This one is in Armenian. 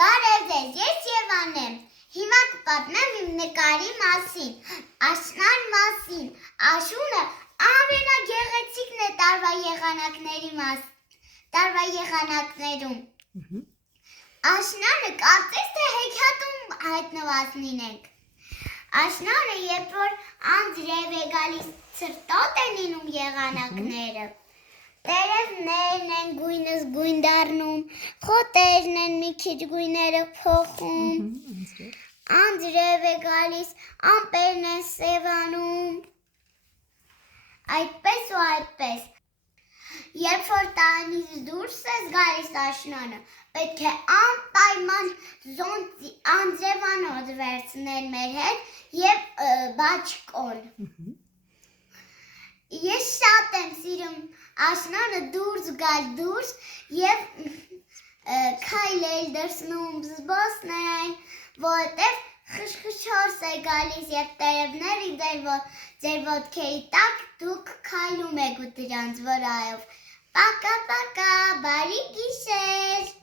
Բարև ձեզ, ես Եվան եմ, հիմա կպատմեմ իմ նկարի մասին, աշնան մասին, աշունը ամենագեղեցիկն է տարվա եղանակներում, աշնանը կարծես թե հեքիաթում հայտնված լինենք, աշնանը երբ որ անձրև է գալիս ցրտոտ են լինում եղանակները, տերևներն են գույնս գույն դառնում, խոտերն են մի քիչ գույները փոխում, անձրև է գալիս, ամպերն են սևանում, այդպես ու այդպես, երբ որ տանից դուրս ես գալիս աշնանը, պետք է անպայման անձրևանոց վերցնել մեր հետ և բաճկոն, ես շատ եմ սիրում աշնանը դուրս գալ դուրս և քայլել դրսում զբոսնել, որովհետև խշխշոց է գալիս և տերևները ձեր ոտքերի տակ դուք քայլում եք դրանց վրայով, պակա, բարի գիշեր։